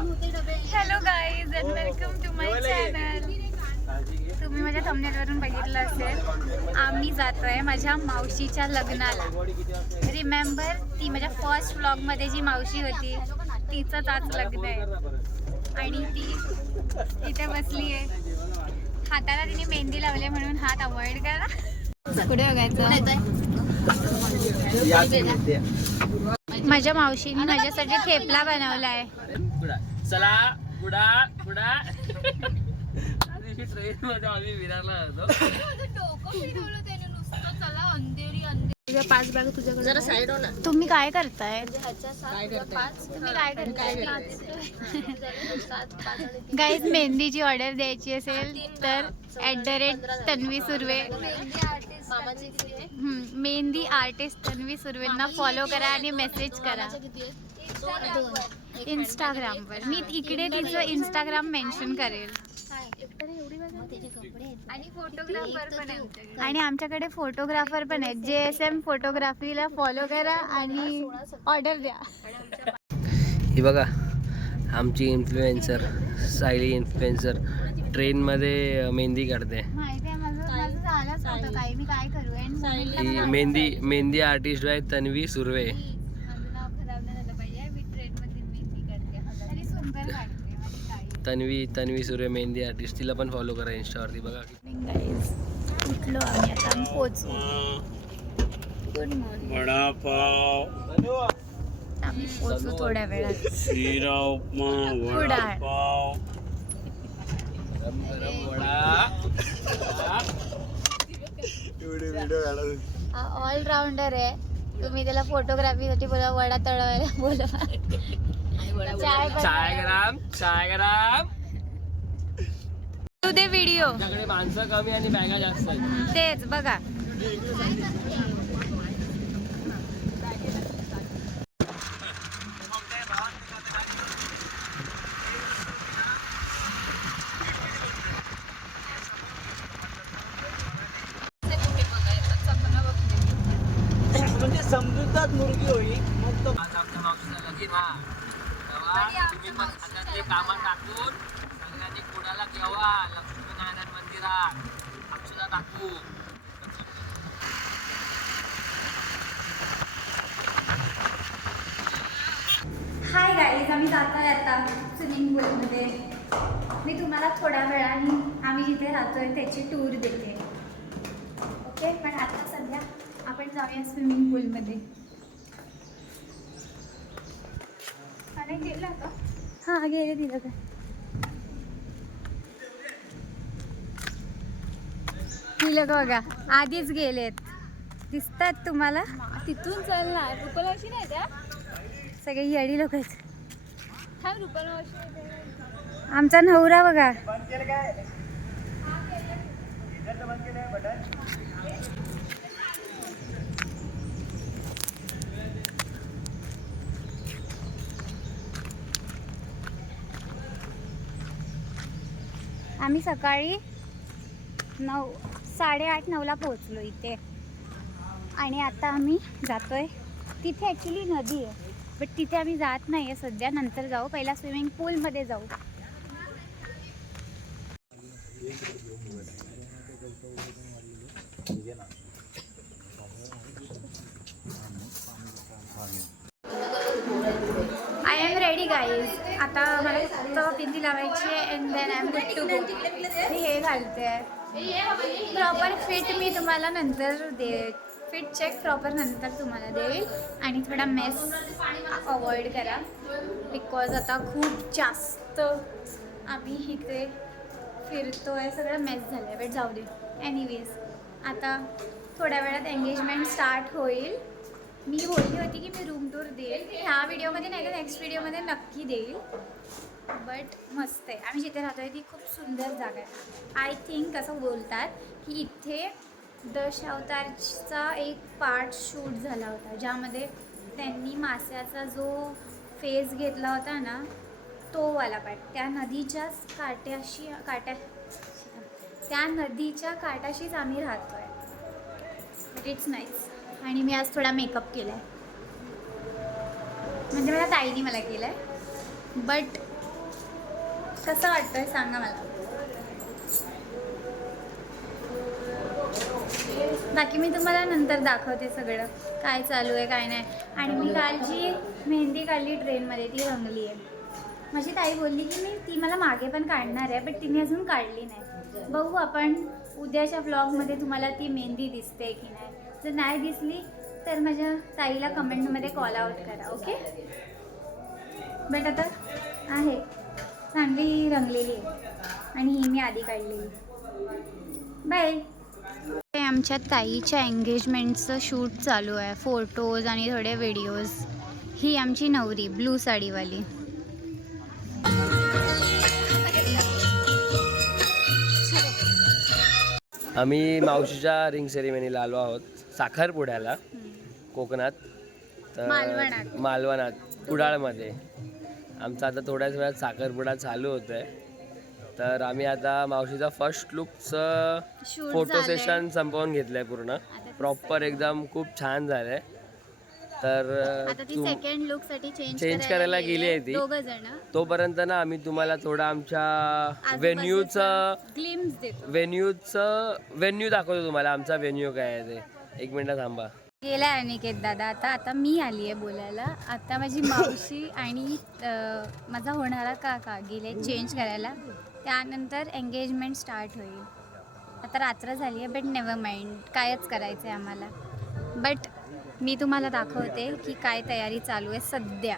Hello guys and welcome to my channel. तुम्ही माझ्या थंबनेलवरून बघितलं असेल, आम्ही जातोय माझ्या मावशीच्या लग्नाला. रिमेंबर ती माझ्या फर्स्ट व्लॉगमध्ये जी मावशी होती तिचंच आज लग्न आहे आणि ती इथे बसली आहे. हाताला तिने मेहंदी लावली म्हणून हात अवॉइड करा. पुढे बघायचं. माझ्या मावशीने माझ्यासाठी थेपला बनवला आहे. चला पुढा पुढा ट्रेन मध्ये आम्ही विरारला पाच बॅग तुझ्याकडे जरा साईड हो ना. तुम्ही काय करताय? तुम्ही काय करताय? गाईज मेहंदीची ऑर्डर द्यायची असेल तर @तन्वी सुर्वे मेहंदी आर्टिस्ट तन्वी सुर्वेंना फॉलो करा आणि मेसेज करा इंस्टाग्रामवर. मी इकडे तिचं इंस्टाग्राम मेन्शन करेल. आणि आमच्याकडे फोटोग्राफर पण आहेत. JSM फोटोग्राफीला फॉलो करा आणि ऑर्डर द्या. ही बघा आमची इन्फ्लुएन्सर सायली इन्फ्लुएन्सर ट्रेन मध्ये मेहंदी काढते. ही मेहंदी आर्टिस्ट आहे तन्वी सुर्वे. तन्वी सुर्वे मेहंदी आर्टिस्ट, तिला पण फॉलो करा इंस्टावरती. बघा उठलो आम्ही आता पोहोचू. Good morning. वडापाव आम्ही पोहोचू थोड्या वेळात. शिरा उपमा वडापाव ऑलराऊंडर आहे. तुम्ही त्याला फोटोग्राफीसाठी बोला, वडा तळवायला बोला. चाय गरम तू दे व्हिडिओ. आपल्याकडे माणसं कमी आणि बॅगा जास्त आहेत. तेच बघा. म्हणजे समृद्धात मुलगी होईल मग तो आमच्या मावशीला लगीन. तुम्ही पण हातातले कामं टाकून सगळ्यांनी कुणाला घेवा लक्ष्मीनारायण मंदिरात अक्षता टाकू. हाय गाईज, आम्ही जात आहे आता स्विमिंग पूलमध्ये. मी तुम्हाला थोड्या वेळाने आम्ही जिथे राहतोय त्याची टूर देते. ओके, पण आता सध्या आपण जाऊया स्विमिंग पूलमध्ये. गेला का? हां गेले. दिलं काय दिलं का बघा, आधीच गेलेत. दिसतात तुम्हाला? तिथून चालणार रुपलवाशी नाही त्या सगळे येडी लोक आहेत. आमचा नवरा बघा. आम्ही सकाळी 8:30-9ला पोहोचलो इथे आणि आता आम्ही जातोय. तिथे ॲक्च्युली नदी आहे बट तिथे आम्ही जात नाही आहे सध्या. नंतर जाऊ, पहिला स्विमिंग पूलमध्ये जाऊ. I am ready guys. आता मला फक्त बिंदी लावायची आहे and then I am good to go. मी हे घालते आहे. प्रॉपर फिट मी तुम्हाला नंतर देईल. फिट चेक प्रॉपर नंतर तुम्हाला देईल. आणि थोडा मेस अवॉइड करा बिकॉज आता खूप जास्त आम्ही इथे फिरतो आहे. सगळं मेस झालं आहे बट जाऊ दे. एनिवेज आता थोड्या वेळात एंगेजमेंट स्टार्ट होईल. मी बोलली होती की मी रूम टूर देईल. ह्या व्हिडिओमध्ये नाही तर नेक्स्ट व्हिडिओमध्ये नक्की देईल. बट मस्त आहे. आम्ही जिथे राहतो आहे ती खूप सुंदर जागा आहे. आय थिंक असं बोलतात की इथे दशावतारचा एक पार्ट शूट झाला होता ज्यामध्ये त्यांनी माश्याचा जो फेस घेतला होता ना तो वाला पार्ट त्या नदीच्याच त्या नदीच्या काठाशीच आम्ही राहतो आहे. But it's nice. आणि मी आज थोडा मेकअप केला आहे म्हणजे मला ताईने मला केला आहे. बट कसं वाटतंय सांगा मला. बाकी मी तुम्हाला नंतर दाखवते सगळं काय चालू आहे काय नाही. आणि मी काल जी मेहंदी काढली ट्रेनमध्ये ती रंगली आहे. माझी ताई बोलली की मी ती मला मागे पण काढणार आहे, बट तिने अजून काढली नाही. बघू आपण उद्याच्या व्लॉगमध्ये तुम्हाला ती मेहंदी दिसते की नाही. जर नाही दिसली तर माझ्या ताईला कमेंटमध्ये कॉल आउट करा. ओके. बट आता आहे चांगली रंगलेली आहे आणि ही मी आधी काढलेली. बाय. आमच्या ताईच्या एंगेजमेंटचं शूट चालू आहे, फोटोज आणि थोडे व्हिडिओज. ही आमची नवरी ब्लू साडीवाली. आम्ही मावशीच्या रिंग सेरेमनीला आलो आहोत साखरपुड्याला कोकणात. तर मालवणात कुडाळमध्ये. आमचा आता थोड्याच वेळात साखरपुडा चालू होत आहे. तर आम्ही आता मावशीचा फर्स्ट लुकचं फोटो सेशन संपवून घेतलं आहे पूर्ण. प्रॉपर एकदम खूप छान झालं आहे. तर सेकंड लुक साठी चेंज करायला गेली आहे ती. तोपर्यंत ना आम्ही तुम्हाला थोडं आमच्या व्हेन्यू दाखवतो तुम्हाला. आमचा व्हेन्यू काय आहे ते. एक मिनिट थांबा. गेलाय अनिकेत दादा. आता मी आली आहे बोलायला. आता माझी मावशी आणि माझा होणारा काका गेले चेंज करायला. त्यानंतर एंगेजमेंट स्टार्ट होईल. आता रात्र झाली आहे बट नेव्हर माइंड, कायच करायचं आहे आम्हाला. बट मी तुम्हाला दाखवते की काय तयारी चालू आहे सध्या.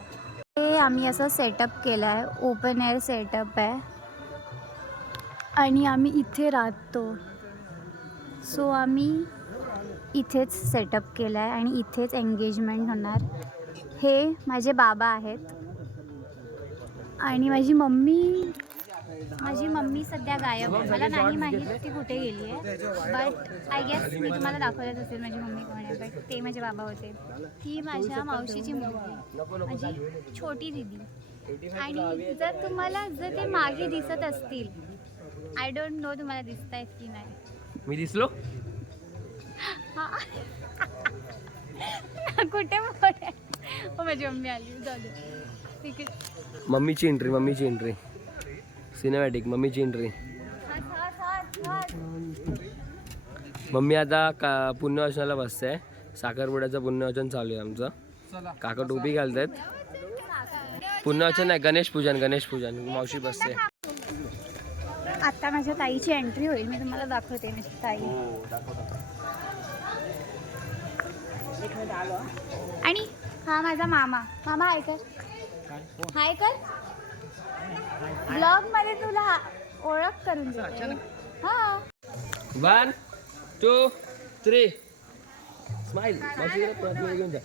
हे आम्ही असं सेटअप केलं आहे, ओपन एअर सेटअप आहे आणि आम्ही इथे राहतो. सो आम्ही इथेच सेटअप केलं आहे आणि इथेच एंगेजमेंट होणार. हे माझे बाबा आहेत आणि माझी मम्मी सध्या गायब आहे. मला नाही माहीत ती कुठे गेली आहे. बट आय गेस मी तुम्हाला दाखवलंच असेल माझी मम्मी कोण आहे. बट ते माझे बाबा होते. ही माझ्या मावशीची मुलगी, माझी छोटी दिदी. आणि जर ते मागे दिसत असतील, आय डोंट नो तुम्हाला दिसत आहेत की नाही. मी दिसलो कुठे माझी मम्मी आली. जाऊ दे. मम्मीची एंट्री सिनेमॅटिक. मम्मीची एंट्री. मम्मी आता पुण्यवाचनाला बसते. साखरपुड्याचं पुण्यवाचन चालू आहे आमचं. काका टोपी घालतात. पुण्यवाचन नाही, गणेश पूजन. मावशी बसते. आता माझ्या ताईची एंट्री होईल. मी तुम्हाला दाखवते माझी ताई. आणि हा माझा मामा. हाय कर. ब्लॉग मध्ये तुला ओळख करून देते. हा. 1 2 3 स्माइल. घेऊन जा.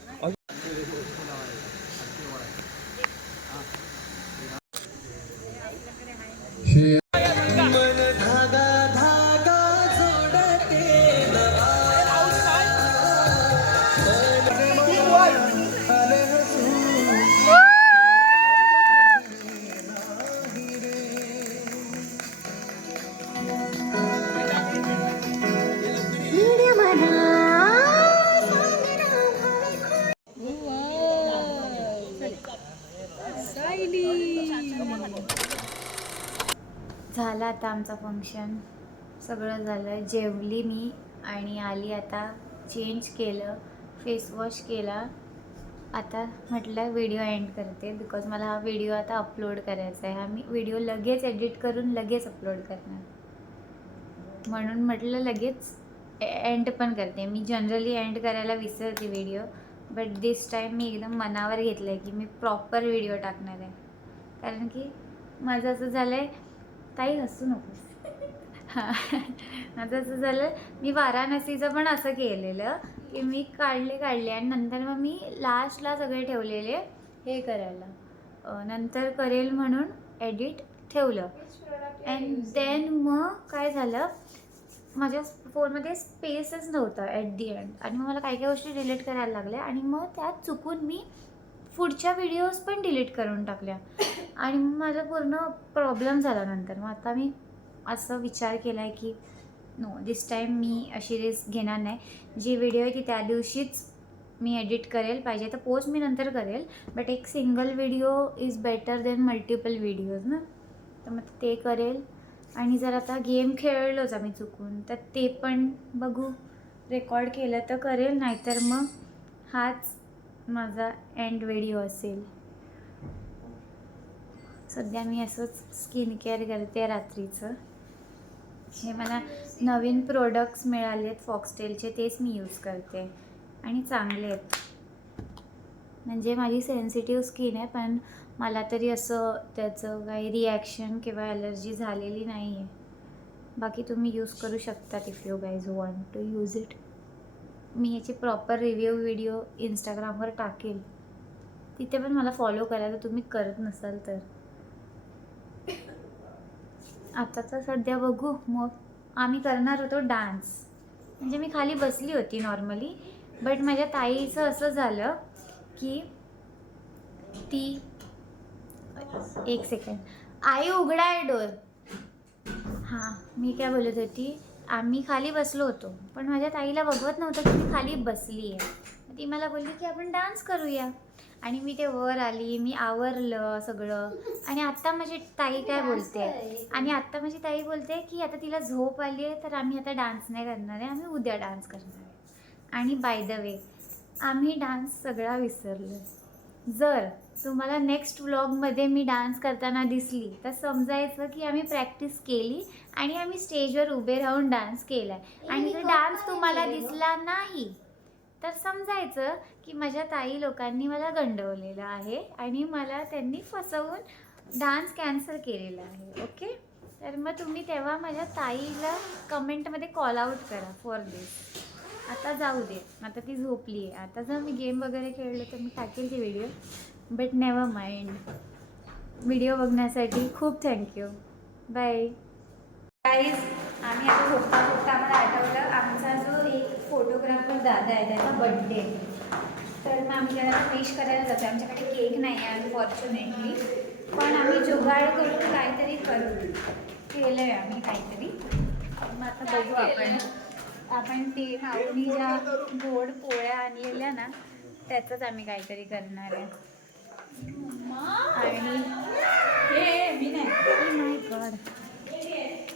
झालं आता आमचं फंक्शन. सगळं झालं. जेवली मी आणि आली. आता चेंज केलं, फेस वॉश केला. आता म्हटलं व्हिडिओ एंड करते बिकॉज मला हा व्हिडिओ आता अपलोड करायचा आहे. हा मी व्हिडिओ लगेच एडिट करून लगेच अपलोड करणार, म्हणून म्हटलं लगेच एंड पण करते. मी जनरली एंड करायला विसरते व्हिडिओ, बट दिस टाईम मी एकदम मनावर घेतलं आहे की मी प्रॉपर व्हिडिओ टाकणार आहे. कारण की माझं असं झालं आहे, ताई हसू नकोस. हां, माझं असं झालं, मी वाराणसीचं पण असं केलेलं की मी काढले आणि नंतर मग मी लास्टला सगळे ठेवलेले हे करायला, नंतर करेल म्हणून एडिट ठेवलं. अँड देन मग काय झालं, माझ्या फोनमध्ये स्पेसच नव्हता ॲट दी एंड, आणि मग मला काही गोष्टी डिलीट करायला लागल्या आणि मग त्यात चुकून मी पुढच्या व्हिडिओज पण डिलीट करून टाकल्या आणि मग माझा पूर्ण प्रॉब्लेम झाला नंतर. मग आता मी असं विचार केला आहे की नो, दिस टाईम मी अशी रिस्क घेणार नाही. जी व्हिडिओ आहे ती त्या दिवशीच मी एडिट करेल, पाहिजे तर पोस्ट मी नंतर करेल, बट एक single video is better than multiple videos ना. तर मग ते करेल. आणि जर आता गेम खेळलोच आम्ही चुकून तर ते पण बघू, रेकॉर्ड केलं तर करेल, नाहीतर मग हाच माझा एंड व्हिडिओ असेल. सध्या मी असंच स्किन केअर करते रात्रीचं. हे मला नवीन प्रोडक्ट्स मिळाले आहेत फॉक्सटेलचे, तेच मी यूज करते आणि चांगले आहेत. म्हणजे माझी सेन्सिटिव्ह स्किन आहे, पण मला तरी असं त्याचं काही रिॲक्शन किंवा ॲलर्जी झालेली नाही आहे. बाकी तुम्ही यूज करू शकतात if you guys want to use it. मी याची प्रॉपर रिव्ह्यू व्हिडिओ इंस्टाग्रामवर टाकेल, तिथे पण मला फॉलो करा जर तुम्ही करत नसाल तर. आता तर सध्या बघू. मग आम्ही करणार होतो डान्स. म्हणजे मी खाली बसली होती नॉर्मली, बट माझ्या ताईचं असं झालं की ती, एक सेकंड, आई उघडाय डोर. हां, मी काय बोलत होती, आम्ही खाली बसलो होतो, पण माझ्या ताईला बघवत नव्हतं की मी खाली बसली आहे. ती मला बोलली की आपण डान्स करूया, आणि मी ते वर आली, मी आवरलं सगळं. आणि आत्ता माझी ताई काय बोलते, की आता तिला झोप आली आहे तर आम्ही आता डान्स नाही करणार आहे, आम्ही उद्या डान्स करणार आहे. आणि बाय द वे आम्ही डान्स सगळा विसरलो. जर तुम्हाला नेक्स्ट व्लॉगमध्ये मी डान्स करताना दिसली तर समजायचं की आम्ही प्रॅक्टिस केली आणि आम्ही स्टेजवर उभे राहून डान्स केला आहे. आणि जर डान्स तुम्हाला दिसला नाही तर समजायचं की माझ्या ताई लोकांनी मला गंडवलेलं आहे आणि मला त्यांनी फसवून डान्स कॅन्सल केलेला आहे. ओके, तर मग तुम्ही तेव्हा माझ्या ताईला कमेंटमध्ये कॉल आऊट करा फॉर दिस. आता जाऊ दे, आता ती झोपली आहे. आता जर मी गेम वगैरे खेळले तर मी टाकेल ती video, but never mind. Video बघण्यासाठी खूप थँक्यू. Bye guys. आम्ही आता झोपता झोपता आम्हाला आठवलं आमचा जो एक फोटोग्राफर दादा आहे त्याचा बड्डे, तर मग आम्ही त्याला विश करायला जातो. आमच्याकडे केक नाही आहे अनफॉर्च्युनेटली, पण आम्ही जुगाड करून काहीतरी करू, केलं आहे आम्ही काहीतरी. मग आता बघू आपण ते माऊनी ज्या गोड पोळ्या आणलेल्या ना त्याचंच आम्ही काहीतरी करणार आहे. आणि माय गॉड.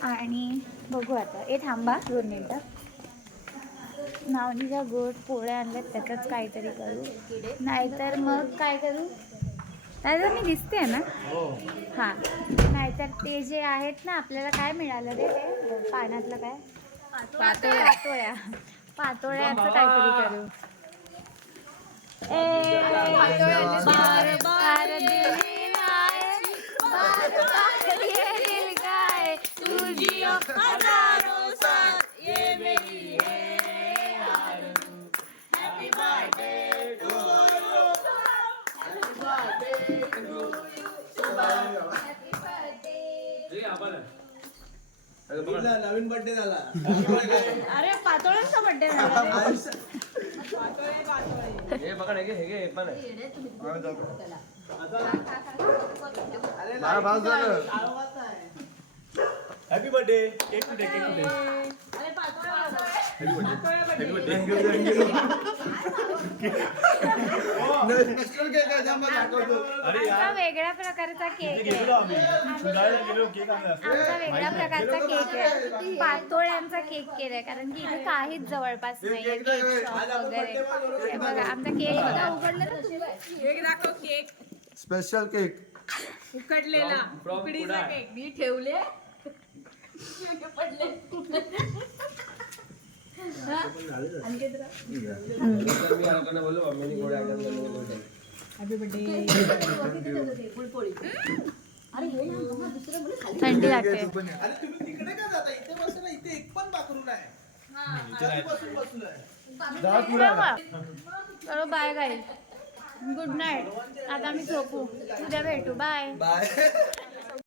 आणि बघू आता, थांबा 2 मिनटं. माऊनी ज्या गोड पोळ्या आणल्यात त्याचंच काहीतरी करू, नाहीतर मग काय करू, नाहीतर मी दिसते ना. हां, नाहीतर ते जे आहेत ना, आपल्याला काय मिळालं रे ते पाण्यातलं, काय पातोळ्याचं काहीतरी करू. नवीन बर्थडे झाला. अरे पातोळ्यांचा बड्डे झाला. हे बघा, हे पण आहे. Happy birthday. केक कुठे, केक कुठे? आमचा वेगळ्या प्रकारचा केक आहे. आमचा वेगळ्या प्रकारचा केक आहे, पातोळ्यांचा केक केलाय, कारण की इथे काहीच जवळपास नाहीये केक शॉप वगैरे. हे बघा आमचा केक बघा. उघडलं ना केक, दाखव केक. स्पेशल केक उकडलेला उकडीचा केक मी ठेवले पडले. बोललो मम्मीने गोळ्या हॅपी बर्थडे. थंडी लागते. अरे तुम्ही तिकडे का जाता, इथे बसला, इथे एक पण बाथरूम आहे. बसून बसलोय. चलो बाय गाईज, गुड नाईट. आता आम्ही झोपू, उद्या भेटू. Bye bye.